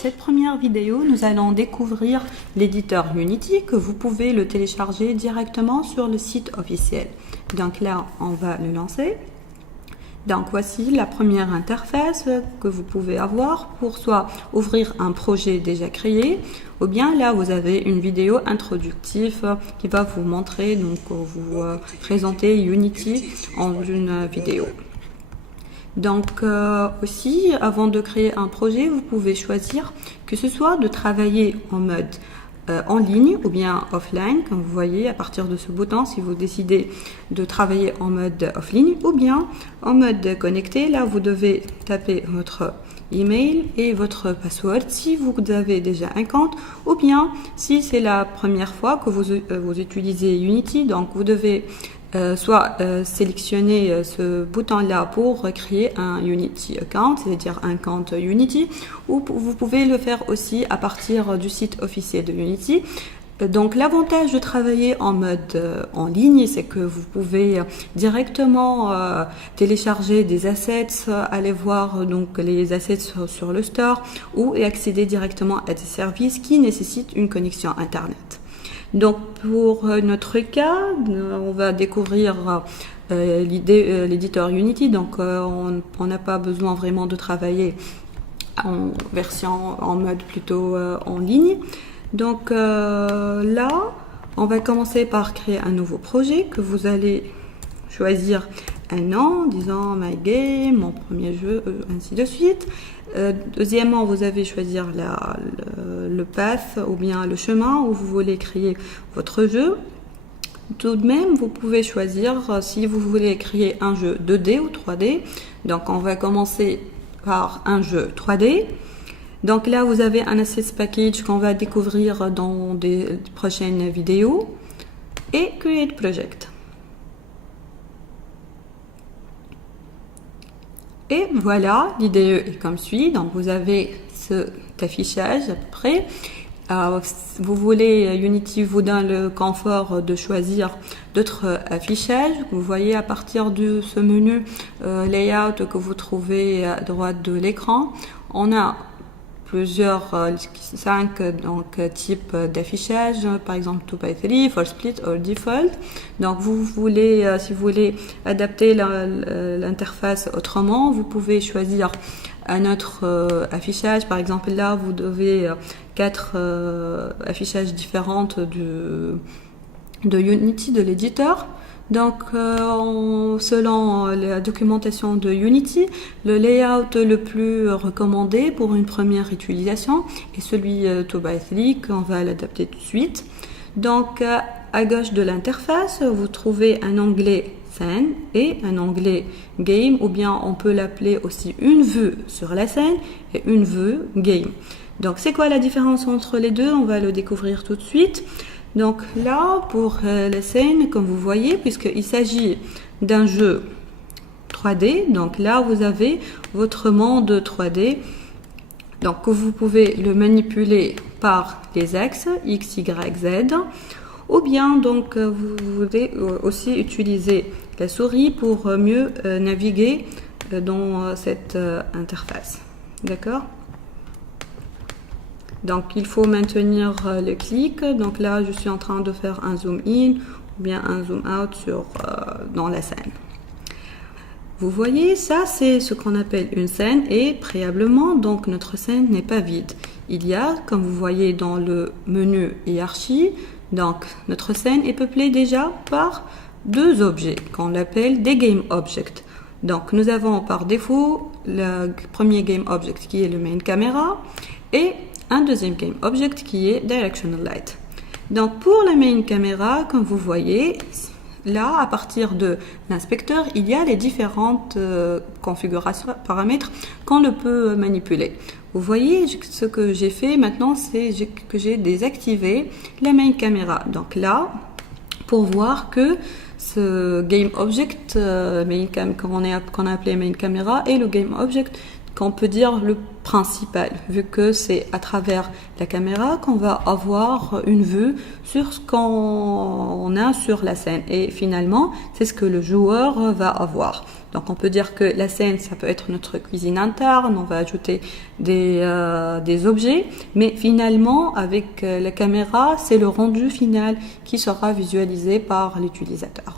cette première vidéo, nous allons découvrir l'éditeur Unity que vous pouvez le télécharger directement sur le site officiel. Donc là, on va le lancer. Donc voici la première interface que vous pouvez avoir pour soit ouvrir un projet déjà créé ou bien là vous avez une vidéo introductive qui va vous montrer, donc vous présenter Unity en une vidéo. Donc aussi, avant de créer un projet, vous pouvez choisir que ce soit de travailler en mode en ligne ou bien offline, comme vous voyez à partir de ce bouton, si vous décidez de travailler en mode offline ou bien en mode connecté. Là, vous devez taper votre email et votre password si vous avez déjà un compte ou bien si c'est la première fois que vous utilisez Unity, donc vous devez soit sélectionner ce bouton-là pour créer un Unity account, c'est-à-dire un compte Unity, ou vous pouvez le faire aussi à partir du site officiel de Unity. Donc l'avantage de travailler en mode en ligne, c'est que vous pouvez directement télécharger des assets, aller voir donc les assets sur le store ou accéder directement à des services qui nécessitent une connexion Internet. Donc pour notre cas, on va découvrir l'éditeur Unity, donc on n'a pas besoin vraiment de travailler en version en mode plutôt en ligne. Donc là, on va commencer par créer un nouveau projet que vous allez choisir un nom, disons My Game, mon premier jeu, ainsi de suite. Deuxièmement, vous avez choisir le path ou bien le chemin où vous voulez créer votre jeu. Tout de même, vous pouvez choisir si vous voulez créer un jeu 2D ou 3D. Donc, on va commencer par un jeu 3D. Donc là, vous avez un Assets Package qu'on va découvrir dans des prochaines vidéos. Et Create Project. Et voilà, l'IDE est comme suit. Donc vous avez cet affichage à peu près. Vous voulez, Unity vous donne le confort de choisir d'autres affichages. Vous voyez à partir de ce menu Layout que vous trouvez à droite de l'écran, on a plusieurs 5 types d'affichage, par exemple 2x3, for split or default. Donc vous voulez, si vous voulez adapter l'interface autrement, vous pouvez choisir un autre affichage. Par exemple là vous devez 4 affichages différents de Unity, de l'éditeur. Donc, selon la documentation de Unity, le layout le plus recommandé pour une première utilisation est celui 2x3 qu'on va l'adapter tout de suite. Donc, à gauche de l'interface, vous trouvez un onglet scène et un onglet game, ou bien on peut l'appeler aussi une vue sur la scène et une vue game. Donc, c'est quoi la différence entre les deux? On va le découvrir tout de suite. Donc là, pour la scène, comme vous voyez, puisqu'il s'agit d'un jeu 3D, donc là, vous avez votre monde 3D. Donc, vous pouvez le manipuler par les axes X, Y, Z. Ou bien, donc, vous pouvez aussi utiliser la souris pour mieux naviguer dans cette interface. D'accord ? Donc, il faut maintenir le clic. Donc là, je suis en train de faire un zoom in ou bien un zoom out dans la scène. Vous voyez, ça, c'est ce qu'on appelle une scène et préalablement, donc, notre scène n'est pas vide. Il y a, comme vous voyez dans le menu hiérarchie, donc, notre scène est peuplée déjà par deux objets qu'on appelle des game objects. Donc, nous avons par défaut le premier game object qui est le main camera et un deuxième game object qui est directional light. Donc pour la main camera, comme vous voyez, là à partir de l'inspecteur, il y a les différentes configurations, paramètres qu'on ne peut manipuler. Vous voyez, ce que j'ai fait maintenant, c'est que j'ai désactivé la main camera. Donc là, pour voir que ce game object qu'on a appelé main camera et le game object qu'on peut dire le principal, vu que c'est à travers la caméra qu'on va avoir une vue sur ce qu'on a sur la scène. Et finalement, c'est ce que le joueur va avoir. Donc on peut dire que la scène, ça peut être notre cuisine interne, on va ajouter des objets, mais finalement, avec la caméra, c'est le rendu final qui sera visualisé par l'utilisateur.